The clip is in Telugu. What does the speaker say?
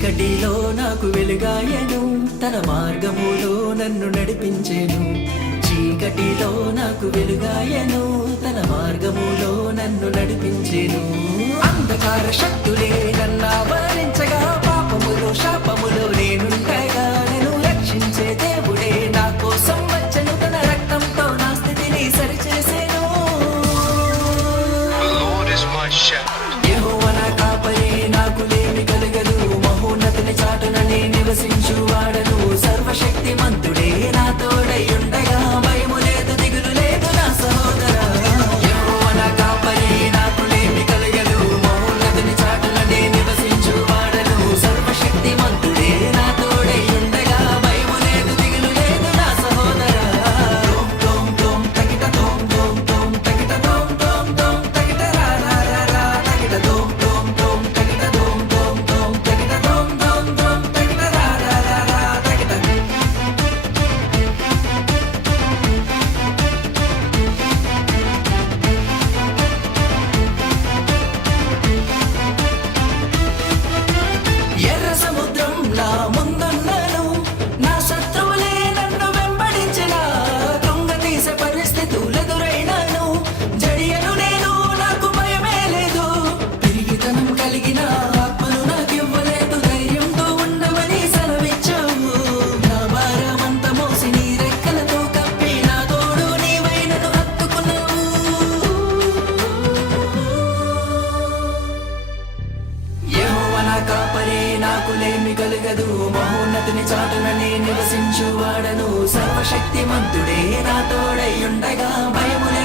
చీకటిలో నాకు వెలుగాయను తన మార్గములో నన్ను నడిపించేను. చీకటిలో నాకు వెలుగాయను తన మార్గములో నన్ను నడిపించేను. అంధకార శక్తులే చాటుననే నివసించువాడను. సర్వశక్తి మంతుడే నా తోడై ఉండగా భయములే